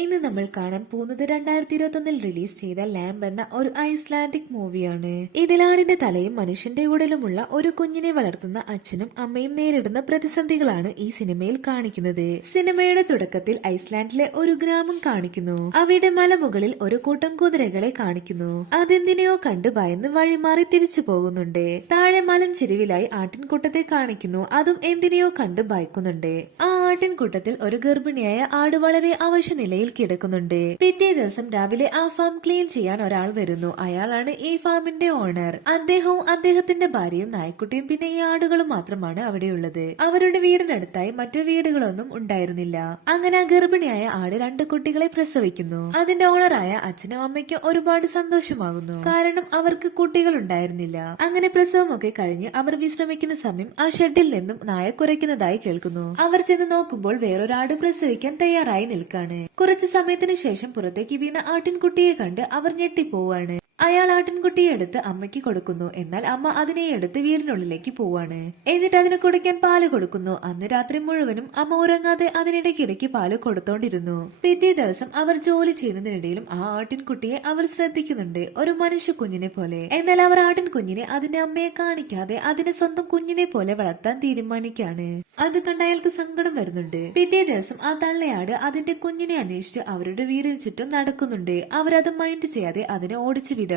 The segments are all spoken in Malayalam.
ഇന്ന് നമ്മൾ കാണാൻ പോകുന്നത് 2021 റിലീസ് ചെയ്ത ലാംബ് എന്ന ഒരു ഐസ്ലാൻഡിക് മൂവിയാണ്. ഇതിലാടിന്റെ തലയും മനുഷ്യന്റെ ഉടലുമുള്ള ഒരു കുഞ്ഞിനെ വളർത്തുന്ന അച്ഛനും അമ്മയും നേരിടുന്ന പ്രതിസന്ധികളാണ് ഈ സിനിമയിൽ കാണിക്കുന്നത്. സിനിമയുടെ തുടക്കത്തിൽ ഐസ്ലാൻഡിലെ ഒരു ഗ്രാമം കാണിക്കുന്നു. അവിടെ മലമുകളിൽ ഒരു കൂട്ടം കുതിരകളെ കാണിക്കുന്നു. അതെന്തിനെയോ കണ്ട് ഭയന്ന് വഴിമാറി തിരിച്ചു പോകുന്നുണ്ട്. താഴെ മലഞ്ചെരുവിലായി ആട്ടിൻകൂട്ടത്തെ കാണിക്കുന്നു. അതും എന്തിനെയോ കണ്ട് ഭയക്കുന്നുണ്ട്. ആ ആട്ടിൻകൂട്ടത്തിൽ ഒരു ഗർഭിണിയായ ആട് വളരെ അവശനിലയിൽ കിടക്കുന്നുണ്ട്. പിറ്റേ ദിവസം രാവിലെ ആ ഫാം ക്ലീൻ ചെയ്യാൻ ഒരാൾ വരുന്നു. അയാളാണ് ഈ ഫാമിന്റെ ഓണർ. അദ്ദേഹവും അദ്ദേഹത്തിന്റെ ഭാര്യയും നായ്ക്കുട്ടിയും പിന്നെ ഈ ആടുകളും മാത്രമാണ് അവിടെയുള്ളത്. അവരുടെ വീടിനടുത്തായി മറ്റു വീടുകളൊന്നും ഉണ്ടായിരുന്നില്ല. അങ്ങനെ ആ ഗർഭിണിയായ ആട് 2 കുട്ടികളെ പ്രസവിക്കുന്നു. അതിന്റെ ഓണറായ അച്ഛനും അമ്മയ്ക്കും ഒരുപാട് സന്തോഷമാകുന്നു. കാരണം അവർക്ക് കുട്ടികൾ ഉണ്ടായിരുന്നില്ല. അങ്ങനെ പ്രസവമൊക്കെ കഴിഞ്ഞ് അവർ വിശ്രമിക്കുന്ന സമയം ആ ഷെഡിൽ നിന്നും നായ കുരയ്ക്കുന്നതായി കേൾക്കുന്നു. അവർ ചെന്ന് നോക്കുമ്പോൾ വേറൊരാട് പ്രസവിക്കാൻ തയ്യാറായി നിൽക്കാണ്. കുറച്ചു സമയത്തിന് ശേഷം പുറത്തേക്ക് വീണ ആട്ടിൻകുട്ടിയെ കണ്ട് അവർ ഞെട്ടിപ്പോവാണ്. അയാൾ ആട്ടിൻകുട്ടിയെ എടുത്ത് അമ്മയ്ക്ക് കൊടുക്കുന്നു. എന്നാൽ അമ്മ അതിനെ എടുത്ത് വീടിനുള്ളിലേക്ക് പോവാണ്. എന്നിട്ട് അതിന് കുടിക്കാൻ പാല് കൊടുക്കുന്നു. അന്ന് രാത്രി മുഴുവനും അമ്മ ഉറങ്ങാതെ അതിനിടയ്ക്കിടയ്ക്ക് പാല് കൊടുത്തോണ്ടിരുന്നു. പിറ്റേ ദിവസം അവർ ജോലി ചെയ്യുന്നതിനിടയിലും ആ ആട്ടിൻകുട്ടിയെ അവർ ശ്രദ്ധിക്കുന്നുണ്ട്, ഒരു മനുഷ്യ കുഞ്ഞിനെ പോലെ. എന്നാൽ അവർ ആട്ടിൻകുഞ്ഞിനെ അതിന്റെ അമ്മയെ കാണിക്കാതെ അതിനെ സ്വന്തം കുഞ്ഞിനെ പോലെ വളർത്താൻ തീരുമാനിക്കാണ്. അത് കണ്ട് അയാൾക്ക് സങ്കടം വരുന്നുണ്ട്. പിറ്റേ ദിവസം ആ തള്ളയാട് അതിന്റെ കുഞ്ഞിനെ അന്വേഷിച്ച് അവരുടെ വീടിന് ചുറ്റും നടക്കുന്നുണ്ട്. അവരത് മൈൻഡ് ചെയ്യാതെ അതിനെ ഓടിച്ചു വിടാണ്.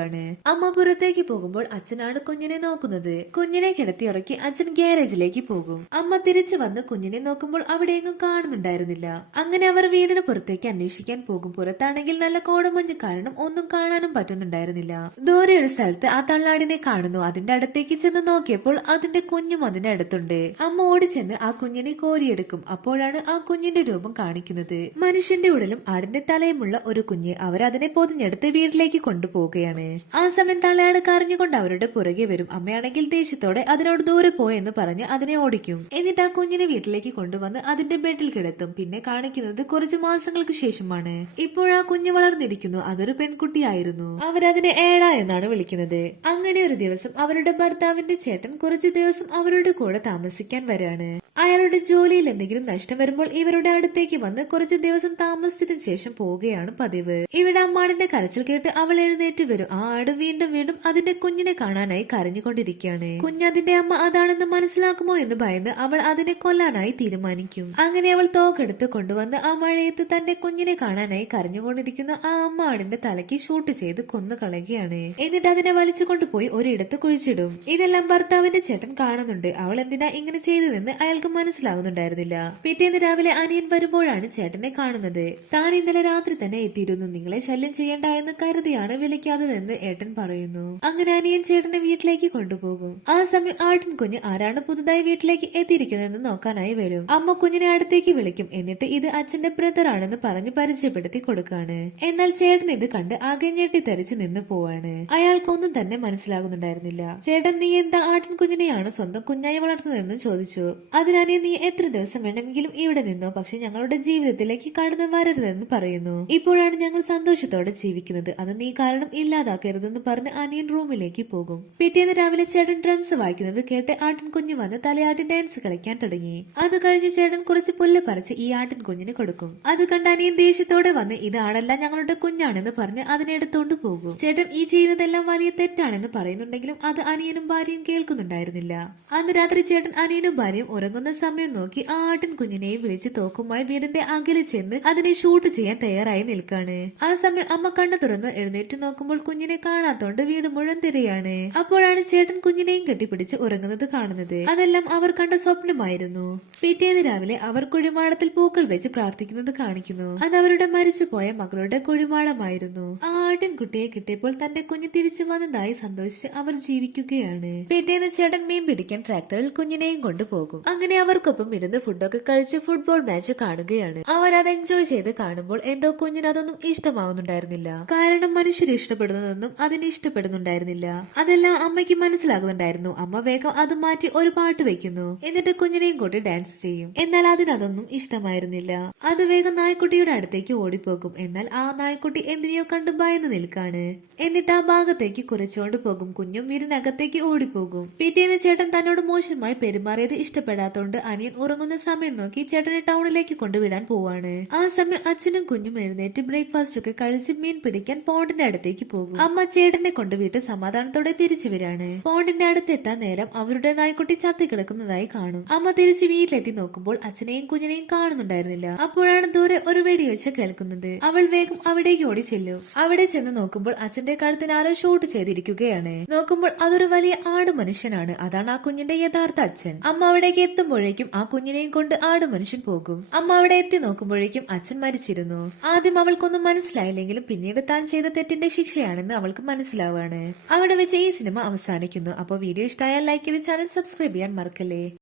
അമ്മ പുറത്തേക്ക് പോകുമ്പോൾ അച്ഛനാണ് കുഞ്ഞിനെ നോക്കുന്നത്. കുഞ്ഞിനെ കിടത്തി ഇറക്കി അച്ഛൻ ഗ്യാരേജിലേക്ക് പോകും. അമ്മ തിരിച്ചു വന്ന് കുഞ്ഞിനെ നോക്കുമ്പോൾ അവിടെയെങ്ങും കാണുന്നുണ്ടായിരുന്നില്ല. അങ്ങനെ അവർ വീടിന് പുറത്തേക്ക് അന്വേഷിക്കാൻ പോകും. പുറത്താണെങ്കിൽ നല്ല കോടമഞ്ഞ് കാരണം ഒന്നും കാണാനും പറ്റുന്നുണ്ടായിരുന്നില്ല. ദൂരെ ഒരു സ്ഥലത്ത് ആ തള്ളാടിനെ കാണുന്നു. അതിന്റെ അടുത്തേക്ക് ചെന്ന് നോക്കിയപ്പോൾ അതിന്റെ കുഞ്ഞും അതിന്റെ അടുത്തുണ്ട്. അമ്മ ഓടിച്ചെന്ന് ആ കുഞ്ഞിനെ കോരിയെടുക്കും. അപ്പോഴാണ് ആ കുഞ്ഞിന്റെ രൂപം കാണിക്കുന്നത്. മനുഷ്യന്റെ ഉടലും ആടിന്റെ തലയുമുള്ള ഒരു കുഞ്ഞ്. അവരതിനെ പൊതിഞ്ഞെടുത്ത് വീട്ടിലേക്ക് കൊണ്ടുപോവുകയാണ്. ആ സമയം തള്ളയാട് കരഞ്ഞുകൊണ്ട് അവരുടെ പുറകെ വരും. അമ്മയാണെങ്കിൽ ദേഷ്യത്തോടെ അതിനോട് ദൂരെ പോയെന്ന് പറഞ്ഞ് അതിനെ ഓടിക്കും. എന്നിട്ട് ആ കുഞ്ഞിനെ വീട്ടിലേക്ക് കൊണ്ടുവന്ന് അതിന്റെ ബെഡിൽ കിടത്തും. പിന്നെ കാണിക്കുന്നത് കുറച്ചു മാസങ്ങൾക്ക് ശേഷമാണ്. ഇപ്പോഴാ കുഞ്ഞ് വളർന്നിരിക്കുന്നു. അതൊരു പെൺകുട്ടിയായിരുന്നു. അവരതിനെ ഏഴ എന്നാണ് വിളിക്കുന്നത്. അങ്ങനെ ഒരു ദിവസം അവരുടെ ഭർത്താവിന്റെ ചേട്ടൻ കുറച്ചു ദിവസം അവരുടെ കൂടെ താമസിക്കാൻ വരാണ്. അയാളുടെ ജോലിയിൽ എന്തെങ്കിലും നഷ്ടം വരുമ്പോൾ ഇവരുടെ അടുത്തേക്ക് വന്ന് കുറച്ചു ദിവസം താമസിച്ചതിന് ശേഷം പോവുകയാണ് പതിവ്. ഇവിടെ അമ്മാടിന്റെ കരച്ചിൽ കേട്ട് അവൾ എഴുന്നേറ്റ് വരും. ആ ആട് വീണ്ടും വീണ്ടും അതിന്റെ കുഞ്ഞിനെ കാണാനായി കരഞ്ഞുകൊണ്ടിരിക്കുകയാണ്. കുഞ്ഞതിന്റെ അമ്മ അതാണെന്ന് മനസ്സിലാക്കുമോ എന്ന് ഭയന്ന് അവൾ അതിനെ കൊല്ലാനായി തീരുമാനിക്കും. അങ്ങനെ അവൾ തോക്കെടുത്ത് കൊണ്ടുവന്ന് ആ മഴയത്ത് തന്റെ കുഞ്ഞിനെ കാണാനായി കരഞ്ഞുകൊണ്ടിരിക്കുന്ന ആ അമ്മാടിന്റെ തലയ്ക്ക് ഷൂട്ട് ചെയ്ത് കൊന്നു കളയുകയാണ്. എന്നിട്ട് അതിനെ വലിച്ചു കൊണ്ടുപോയി ഒരിടത്ത് കുഴിച്ചിടും. ഇതെല്ലാം ഭർത്താവിന്റെ ചേട്ടൻ കാണുന്നുണ്ട്. അവൾ എന്തിനാ ഇങ്ങനെ ചെയ്തതെന്ന് അയാൾക്ക് മനസ്സിലാകുന്നുണ്ടായിരുന്നില്ല. പിറ്റേന്ന് രാവിലെ അനിയൻ വരുമ്പോഴാണ് ചേട്ടനെ കാണുന്നത്. താൻ ഇന്നലെ രാത്രി തന്നെ എത്തിയിരുന്നു. നിങ്ങളെ ശല്യം ചെയ്യണ്ട എന്ന് കരുതിയാണ് വിളിക്കാത്തതെന്ന് ഏട്ടൻ പറയുന്നു. അങ്ങനെ അനിയൻ ചേട്ടനെ വീട്ടിലേക്ക് കൊണ്ടുപോകും. ആ സമയം ആട്ടിൻ കുഞ്ഞ് ആരാണ് പുതുതായി വീട്ടിലേക്ക് എത്തിയിരിക്കുന്നതെന്ന് നോക്കാനായി വരും. അമ്മ കുഞ്ഞിനെ അടുത്തേക്ക് വിളിക്കും. എന്നിട്ട് ഇത് അച്ഛന്റെ ബ്രദർ ആണെന്ന് പറഞ്ഞ് പരിചയപ്പെടുത്തി കൊടുക്കാണ്. എന്നാൽ ചേട്ടൻ ഇത് കണ്ട് ആകെ ഞെട്ടിത്തരിച്ച് നിന്ന് പോവാണ്. അയാൾക്കൊന്നും തന്നെ മനസ്സിലാകുന്നുണ്ടായിരുന്നില്ല. ചേട്ടൻ, നീ എന്താ ആട്ടിൻ കുഞ്ഞിനെയാണ് സ്വന്തം കുഞ്ഞായി വളർത്തുന്നതെന്ന് ചോദിച്ചു. അതിനാനെ നീ എത്ര ദിവസം വേണമെങ്കിലും ഇവിടെ നിന്നോ, പക്ഷെ ഞങ്ങളുടെ ജീവിതത്തിലേക്ക് കടന്നു വരരുതെന്ന് പറയുന്നു. ഇപ്പോഴാണ് ഞങ്ങൾ സന്തോഷത്തോടെ ജീവിക്കുന്നത്. അത് നീ കാരണം ഇല്ലാതാക്കരുതെന്ന് പറഞ്ഞ് അനിയൻ റൂമിലേക്ക് പോകും. പിറ്റേന്ന് രാവിലെ ചേട്ടൻ ഡ്രംസ് വായിക്കുന്നത് കേട്ട് ആട്ടിൻ കുഞ്ഞ് വന്ന് തലയാട്ടിൻ ഡാൻസ് കളിക്കാൻ തുടങ്ങി. അത് കഴിഞ്ഞ് ചേട്ടൻ കുറച്ച് പുല്ല് പറിച്ച് ഈ ആട്ടിൻ കുഞ്ഞിന് കൊടുക്കും. അത് കണ്ട് അനിയൻ ദേഷ്യത്തോടെ വന്ന് ഇതാണല്ല ഞങ്ങളുടെ കുഞ്ഞാണെന്ന് പറഞ്ഞ് അതിനെടുത്തോണ്ട് പോകും. ചേട്ടൻ ഈ ചെയ്യുന്നതെല്ലാം വലിയ തെറ്റാണെന്ന് പറയുന്നുണ്ടെങ്കിലും അത് അനിയനും ഭാര്യയും കേൾക്കുന്നുണ്ടായിരുന്നില്ല. അന്ന് രാത്രി ചേട്ടൻ അനിയനും ഭാര്യയും ഉറങ്ങുന്ന സമയം നോക്കി ആ ആട്ടിൻ കുഞ്ഞിനെയും വിളിച്ച് തോക്കുമായി വീടിന്റെ അകലെ ചെന്ന് അതിനെ ഷൂട്ട് ചെയ്യാൻ തയ്യാറായി നിൽക്കാണ്. ആ സമയം അമ്മ കണ്ണു തുറന്ന് എഴുന്നേറ്റ് നോക്കുമ്പോൾ കുഞ്ഞിനെ കാണാത്തോണ്ട് വീട് മുഴുവൻ തിരയാണ്. അപ്പോഴാണ് ചേട്ടൻ കുഞ്ഞിനെയും കെട്ടിപ്പിടിച്ച് ഉറങ്ങുന്നത് കാണുന്നത്. അതെല്ലാം അവർ കണ്ട സ്വപ്നമായിരുന്നു. പിറ്റേന്ന് രാവിലെ അവർ കുഴിമാടത്തിൽ പൂക്കൾ വെച്ച് പ്രാർത്ഥിക്കുന്നത് കാണിക്കുന്നു. അത് അവരുടെ മരിച്ചുപോയ മകളുടെ കുഴിമാടമായിരുന്നു. ആ ആട്ടിൻകുട്ടിയെ കിട്ടിയപ്പോൾ തന്റെ കുഞ്ഞ് തിരിച്ചു വന്നതായി സന്തോഷിച്ച് അവർ ജീവിക്കുകയാണ്. പിറ്റേന്ന് ചേട്ടൻ മീൻ പിടിക്കാൻ ട്രാക്ടറിൽ കുഞ്ഞിനെയും കൊണ്ടുപോകും. അങ്ങനെ അവർക്കൊപ്പം ഇരുന്ന് ഫുഡൊക്കെ കഴിച്ച് ഫുട്ബോൾ മാച്ച് കാണുകയാണ്. അവർ അത് എൻജോയ് ചെയ്ത് കാണുമ്പോൾ എന്തോ കുഞ്ഞിന് അതൊന്നും ഇഷ്ടമാവുന്നുണ്ടായിരുന്നില്ല. കാരണം മനുഷ്യർ ഇഷ്ടപ്പെടുന്നത് കാണുന്നതൊന്നും അതിന് ഇഷ്ടപ്പെടുന്നുണ്ടായിരുന്നില്ല. അതെല്ലാം അമ്മയ്ക്ക് മനസ്സിലാകുന്നുണ്ടായിരുന്നു. അമ്മ വേഗം അത് മാറ്റി ഒരു പാട്ട് വെക്കുന്നു. എന്നിട്ട് കുഞ്ഞിനെയും കൂട്ടി ഡാൻസ് ചെയ്യും. എന്നാൽ അതിനതൊന്നും ഇഷ്ടമായിരുന്നില്ല. അത് വേഗം നായ്ക്കുട്ടിയുടെ അടുത്തേക്ക് ഓടിപ്പോകും. എന്നാൽ ആ നായ്ക്കുട്ടി എന്തിനെയോ കണ്ട് ഭയന്ന് നിൽക്കാണ്. എന്നിട്ട് ആ ഭാഗത്തേക്ക് കുരച്ചുകൊണ്ട് പോകും. കുഞ്ഞും വീടിനകത്തേക്ക് ഓടിപ്പോകും. പിറ്റേന്ന് ചേട്ടൻ തന്നോട് മോശമായി പെരുമാറിയത് ഇഷ്ടപ്പെടാത്തോണ്ട് അനിയൻ ഉറങ്ങുന്ന സമയം നോക്കി ചേട്ടനെ ടൗണിലേക്ക് കൊണ്ടുവിടാൻ പോവാണ്. ആ സമയം അച്ഛനും കുഞ്ഞും എഴുന്നേറ്റ് ബ്രേക്ക്ഫാസ്റ്റ് ഒക്കെ കഴിച്ച് മീൻ പിടിക്കാൻ പോണ്ടിന്റെ അടുത്തേക്ക് പോകും. അമ്മ ചേട്ടനെ കൊണ്ടുവിട്ട് സമാധാനത്തോടെ തിരിച്ചു വരാണ്. പോണ്ടിന്റെ അടുത്തെത്താൻ നേരം അവരുടെ നായ്ക്കുട്ടി ചത്തി കിടക്കുന്നതായി കാണും. അമ്മ തിരിച്ച് വീട്ടിലെത്തി നോക്കുമ്പോൾ അച്ഛനെയും കുഞ്ഞിനെയും കാണുന്നുണ്ടായിരുന്നില്ല. അപ്പോഴാണ് ദൂരെ ഒരു വെടിയൊച്ച കേൾക്കുന്നത്. അവൾ വേഗം അവിടേക്ക് ഓടി ചെല്ലും. അവിടെ ചെന്ന് നോക്കുമ്പോൾ അച്ഛന്റെ കഴുത്തിന് ആരോ ഷൂട്ട് ചെയ്തിരിക്കുകയാണ്. നോക്കുമ്പോൾ അതൊരു വലിയ ആട് മനുഷ്യനാണ്. അതാണ് ആ കുഞ്ഞിന്റെ യഥാർത്ഥ അച്ഛൻ. അമ്മ അവിടേക്ക് എത്തുമ്പോഴേക്കും ആ കുഞ്ഞിനെയും കൊണ്ട് ആട് മനുഷ്യൻ പോകും. അമ്മ അവിടെ എത്തി നോക്കുമ്പോഴേക്കും അച്ഛൻ മരിച്ചിരുന്നു. ആദ്യം അവൾക്കൊന്നും മനസ്സിലായില്ലെങ്കിലും പിന്നീട് താൻ ചെയ്ത തെറ്റിന്റെ ശിക്ഷയാണെന്ന് അവൾക്ക് മനസ്സിലാവാണ്. അവിടെ വെച്ച് ഈ സിനിമ അവസാനിക്കുന്നു. അപ്പോൾ വീഡിയോ ഇഷ്ടമായാൽ ലൈക്ക് ചെയ്ത് ചാനൽ സബ്സ്ക്രൈബ് ചെയ്യാൻ മറക്കല്ലേ.